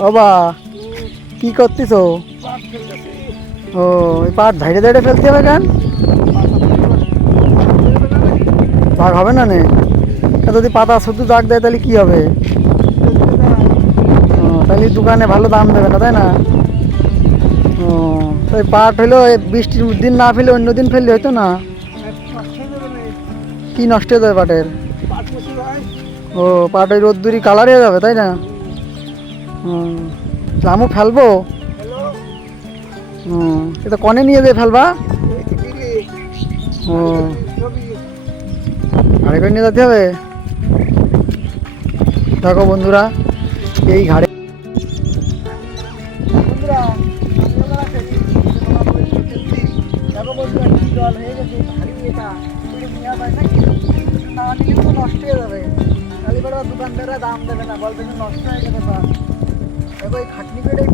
বাবা কি করতেছ? ও এই পাট ধাইড়ে ধাইড়ে ফেলতে হবে কেন? দাগ হবে না নে? যদি পাতা শুধু দাগ দেয় তাহলে কি হবে? ও তাহলে দোকানে ভালো দাম দেবে না, তাই না? ও তাই পাট হইলো বৃষ্টির দিন না ফেলে অন্য দিন ফেললে হইতো না? কি নষ্ট হয়ে যাবে পাটের? ও পাট ওই রোদ্দুরি কালার হয়ে যাবে, তাই না? হুম আমু ফেলবো। হুম এটা কনে নিয়ে যেয়ে ফেলবা? ও ঘাড়ে করে নিয়ে যেতে হবে। দেখো বন্ধুরা এই ঘাড়ে জল হয়ে গেছে ভারী এটা নেওয়া যায় নাকি? না নিলে তো নষ্ট হয়ে যাবে, তাহলে দোকানদাররা দাম দেবে না, বলবে যে নষ্ট হয়ে গেছে। দেখো এই খাটনি পেটে